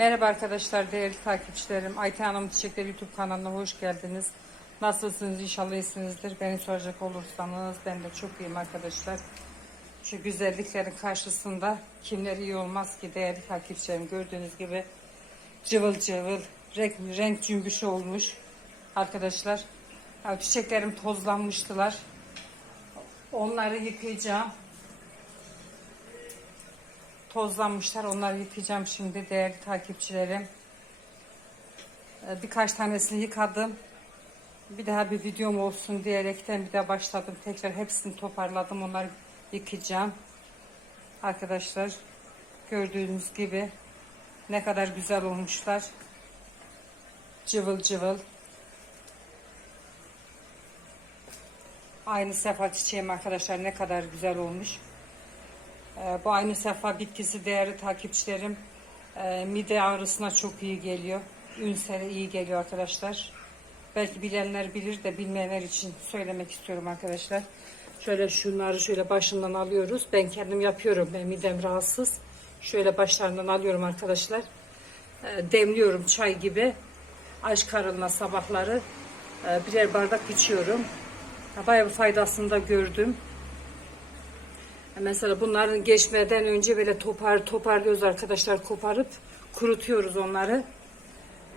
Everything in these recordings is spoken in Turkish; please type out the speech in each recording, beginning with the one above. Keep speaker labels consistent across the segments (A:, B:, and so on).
A: Merhaba arkadaşlar, değerli takipçilerim. Ayten Hanım Çiçekleri YouTube kanalına hoş geldiniz. Nasılsınız? İnşallah iyisinizdir. Beni soracak olursanız ben de çok iyiyim arkadaşlar. Şu güzelliklerin karşısında kimler iyi olmaz ki değerli takipçilerim. Gördüğünüz gibi cıvıl cıvıl, renk, renk cümbüşü olmuş arkadaşlar. Ya, çiçeklerim tozlanmıştılar. Onları yıkayacağım tozlanmışlar. Onları yıkayacağım şimdi değerli takipçilerim. Ee, Birkaç tanesini yıkadım. Bir daha bir videom olsun diyerekten bir daha başladım. Tekrar hepsini toparladım. Onları yıkayacağım. Arkadaşlar gördüğünüz gibi ne kadar güzel olmuşlar. Cıvıl cıvıl. Aynı sefa çiçeğim arkadaşlar ne kadar güzel olmuş. Ee, Bu aynı sefa bitkisi değerli takipçilerim. Ee, Mide ağrısına çok iyi geliyor. Ünsere iyi geliyor arkadaşlar. Belki bilenler bilir de bilmeyenler için söylemek istiyorum arkadaşlar. Şöyle şunları şöyle başından alıyoruz. Ben kendim yapıyorum. Ben midem rahatsız. Şöyle başlarından alıyorum arkadaşlar. Ee, Demliyorum çay gibi. Aç karınla sabahları e, birer bardak içiyorum. Bayağı bir faydasını da gördüm. Mesela bunların geçmeden önce böyle topar toparlıyoruz arkadaşlar koparıp kurutuyoruz onları.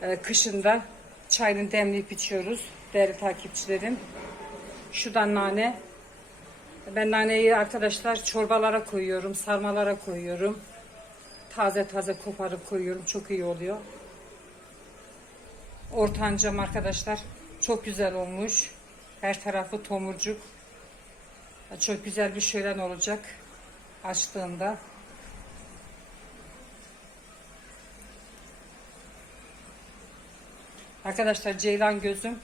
A: Ee, kışında çayını demleyip içiyoruz değerli takipçilerim. Şu da nane. Ben naneyi arkadaşlar çorbalara koyuyorum, sarmalara koyuyorum. Taze taze koparıp koyuyorum. Çok iyi oluyor. Ortancam arkadaşlar çok güzel olmuş. Her tarafı tomurcuk. Çok güzel bir şölen olacak açtığında. Arkadaşlar ceylan gözüm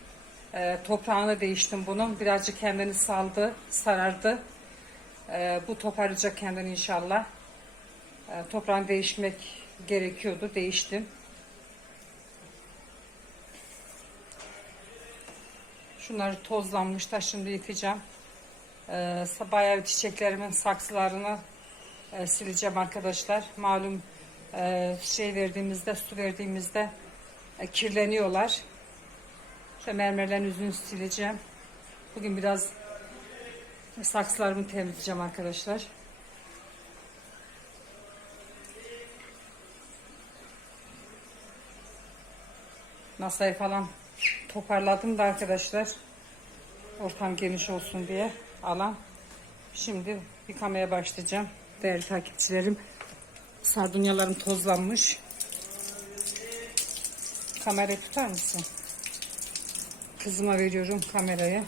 A: e, toprağını değiştim bunun. Birazcık kendini saldı, sarardı. E, bu toparlayacak kendini inşallah. E, toprağını değişmek gerekiyordu. Değiştim. Şunları tozlanmış da şimdi yıkayacağım. Ee, bayağı çiçeklerimin saksılarını e, sileceğim arkadaşlar. Malum e, şey verdiğimizde, su verdiğimizde e, kirleniyorlar. İşte mermerlerin yüzünü sileceğim. Bugün biraz saksılarımı temizleyeceğim arkadaşlar. Masayı falan toparladım da arkadaşlar. Ortam geniş olsun diye alan. Şimdi yıkamaya başlayacağım. Değerli takipçilerim. Sardunyalarım tozlanmış. Kamerayı tutar mısın? Kızıma veriyorum kamerayı.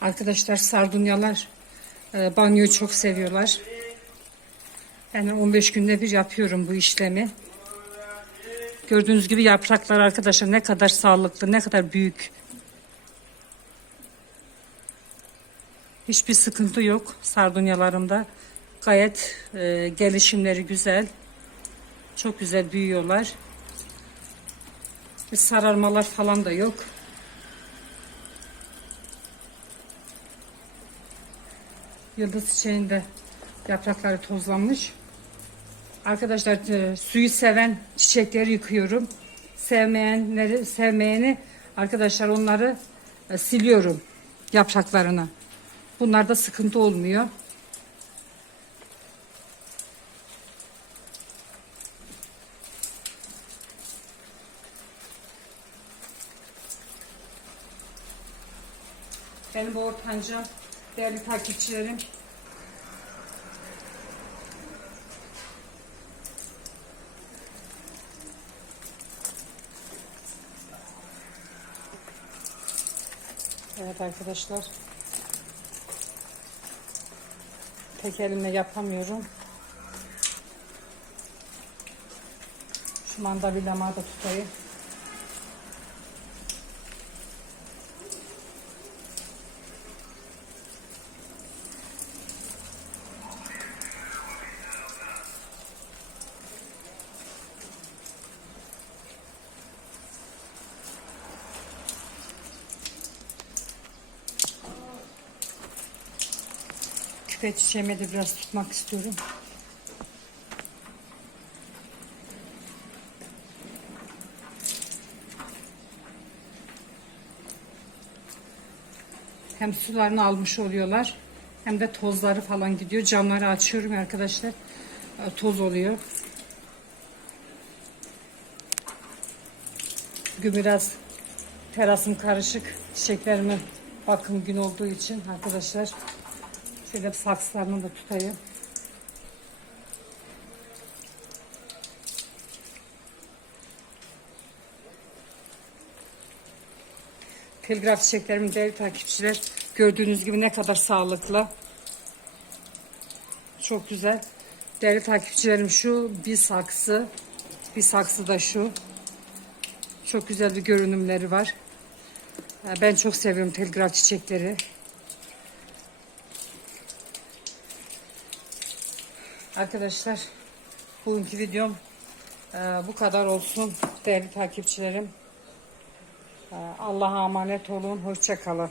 A: Arkadaşlar sardunyalar e, banyoyu çok seviyorlar. Yani 15 günde bir yapıyorum bu işlemi. Gördüğünüz gibi yapraklar arkadaşlar ne kadar sağlıklı, ne kadar büyük. Hiçbir sıkıntı yok sardunyalarımda. Gayet e, gelişimleri güzel. Çok güzel büyüyorlar. Bir sararmalar falan da yok. Yıldız çiçeğinde yaprakları tozlanmış. Arkadaşlar e, suyu seven çiçekleri yıkıyorum. Sevmeyenleri sevmeyeni arkadaşlar onları e, siliyorum yapraklarını. Bunlarda sıkıntı olmuyor. Benim bu ortancam değerli takipçilerim Evet arkadaşlar. Tek elimle yapamıyorum. Şu mandalinamı da tutayım. Küpe çiçeğime de biraz tutmak istiyorum. Hem sularını almış oluyorlar hem de tozları falan gidiyor. Camları açıyorum arkadaşlar. E, Toz oluyor. Bugün biraz terasım karışık. Çiçeklerime bakım gün olduğu için arkadaşlar. Şöyle saksılarını da tutayım. Telgraf çiçeklerimin değerli takipçiler gördüğünüz gibi ne kadar sağlıklı. Çok güzel. Değerli takipçilerim şu bir saksı. Bir saksı da şu. Çok güzel bir görünümleri var. Ben çok seviyorum telgraf çiçekleri. Arkadaşlar bugünkü videom e, bu kadar olsun değerli takipçilerim. E, Allah'a emanet olun. Hoşça kalın.